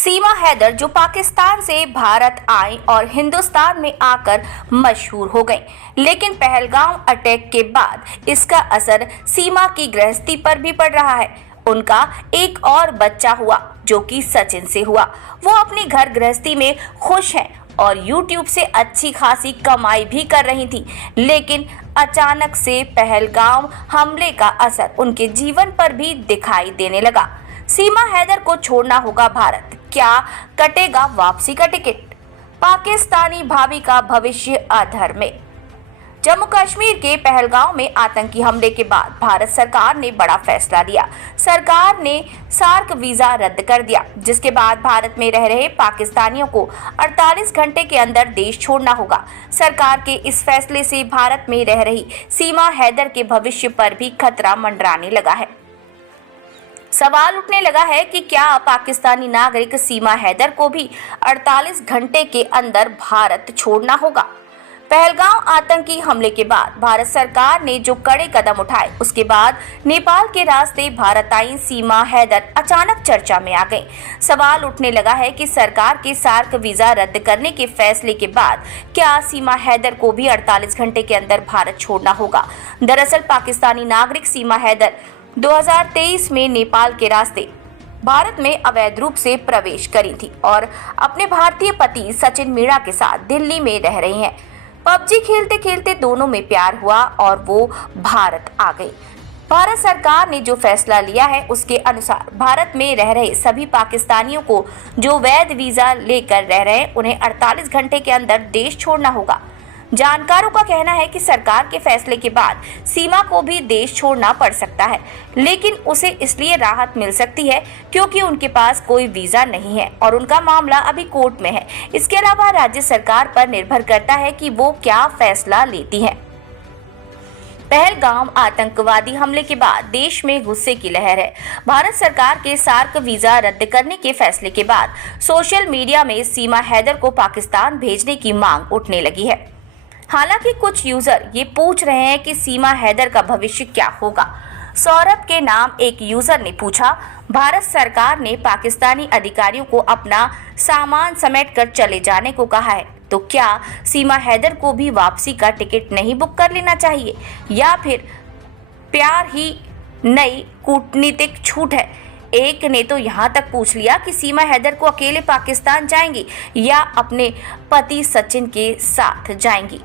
सीमा हैदर जो पाकिस्तान से भारत आई और हिंदुस्तान में आकर मशहूर हो गईं, लेकिन पहलगाम अटैक के बाद इसका असर सीमा की गृहस्थी पर भी पड़ रहा है। उनका एक और बच्चा हुआ जो कि सचिन से हुआ। वो अपनी घर गृहस्थी में खुश हैं और YouTube से अच्छी खासी कमाई भी कर रही थी, लेकिन अचानक से पहलगाम हमले का असर उनके जीवन पर भी दिखाई देने लगा। सीमा हैदर को छोड़ना होगा भारत, क्या कटेगा वापसी का टिकट? पाकिस्तानी भाभी का भविष्य अधर में। जम्मू कश्मीर के पहलगाम में आतंकी हमले के बाद भारत सरकार ने बड़ा फैसला लिया। सरकार ने सार्क वीजा रद्द कर दिया, जिसके बाद भारत में रह रहे पाकिस्तानियों को 48 घंटे के अंदर देश छोड़ना होगा। सरकार के इस फैसले से भारत में रह रही सीमा हैदर के भविष्य पर भी खतरा मंडराने लगा है। सवाल उठने लगा है कि क्या पाकिस्तानी नागरिक सीमा हैदर को भी 48 घंटे के अंदर भारत छोड़ना होगा? पहलगाम आतंकी हमले के बाद भारत सरकार ने जो कड़े कदम उठाए, उसके बाद नेपाल के रास्ते भारत आई सीमा हैदर अचानक चर्चा में आ गई। सवाल उठने लगा है कि सरकार के सार्क वीजा रद्द करने के फैसले के बाद क्या सीमा हैदर को भी 48 घंटे के अंदर भारत छोड़ना होगा? दरअसल पाकिस्तानी नागरिक सीमा हैदर 2023 में नेपाल के रास्ते भारत में अवैध रूप से प्रवेश करी थी और अपने भारतीय पति सचिन मीणा के साथ दिल्ली में रह रही हैं। पबजी खेलते खेलते दोनों में प्यार हुआ और वो भारत आ गई। भारत सरकार ने जो फैसला लिया है, उसके अनुसार भारत में रह रहे सभी पाकिस्तानियों को जो वैध वीजा लेकर रह रहे हैं, उन्हें 48 घंटे के अंदर देश छोड़ना होगा। जानकारों का कहना है कि सरकार के फैसले के बाद सीमा को भी देश छोड़ना पड़ सकता है, लेकिन उसे इसलिए राहत मिल सकती है क्योंकि उनके पास कोई वीजा नहीं है और उनका मामला अभी कोर्ट में है। इसके अलावा राज्य सरकार पर निर्भर करता है कि वो क्या फैसला लेती है। पहलगाम आतंकवादी हमले के बाद देश में गुस्से की लहर है। भारत सरकार के सार्क वीजा रद्द करने के फैसले के बाद सोशल मीडिया में सीमा हैदर को पाकिस्तान भेजने की मांग उठने लगी है। हालांकि कुछ यूजर ये पूछ रहे हैं कि सीमा हैदर का भविष्य क्या होगा। सौरभ के नाम एक यूजर ने पूछा, भारत सरकार ने पाकिस्तानी अधिकारियों को अपना सामान समेट कर चले जाने को कहा है, तो क्या सीमा हैदर को भी वापसी का टिकट नहीं बुक कर लेना चाहिए, या फिर प्यार ही नई कूटनीतिक छूट है? एक ने तो यहाँ तक पूछ लिया कि सीमा हैदर को अकेले पाकिस्तान जाएंगी या अपने पति सचिन के साथ जाएंगी।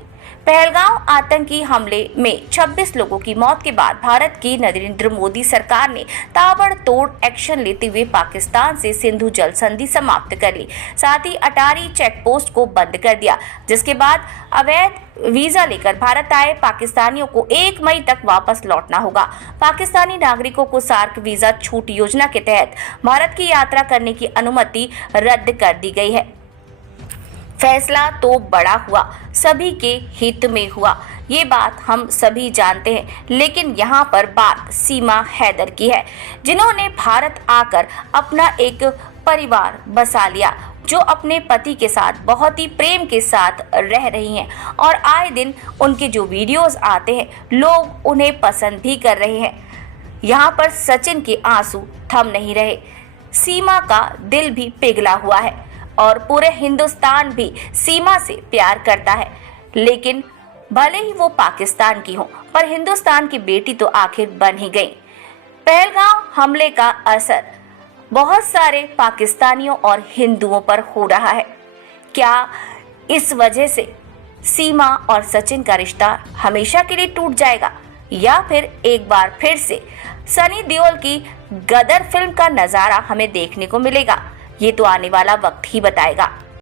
पहलगाम आतंकी हमले में 26 लोगों की मौत के बाद भारत की नरेंद्र मोदी सरकार ने ताबड़तोड़ एक्शन लेते हुए पाकिस्तान से सिंधु जल संधि समाप्त कर ली, साथ ही अटारी चेक पोस्ट को बंद कर दिया, जिसके बाद अवैध वीजा लेकर भारत आए पाकिस्तानियों को 1 मई तक वापस लौटना होगा। पाकिस्तानी नागरिकों को सार्क वीजा छूट योजना के तहत भारत की यात्रा करने की अनुमति रद्द कर दी गई है। फैसला तो बड़ा हुआ, सभी के हित में हुआ, ये बात हम सभी जानते हैं, लेकिन यहाँ पर बात सीमा हैदर की है, जिन्होंने भारत आकर अपना एक परिवार बसा लिया, जो अपने पति के साथ बहुत ही प्रेम के साथ रह रही हैं और आए दिन उनके जो वीडियोस आते हैं, लोग उन्हें पसंद भी कर रहे हैं। यहाँ पर सचिन के आंसू थम नहीं रहे, सीमा का दिल भी पिघला हुआ है और पूरे हिंदुस्तान भी सीमा से प्यार करता है, लेकिन भले ही वो पाकिस्तान की हो, पर हिंदुस्तान की बेटी तो आखिर बन ही गई। पहलगाम हमले का असर बहुत सारे पाकिस्तानियों और हिंदुओं पर हो रहा है। क्या इस वजह से सीमा और सचिन का रिश्ता हमेशा के लिए टूट जाएगा, या फिर एक बार फिर से सनी देओल की गदर फिल्म का नज़ारा हमें देखने को मिलेगा? ये तो आने वाला वक्त ही बताएगा।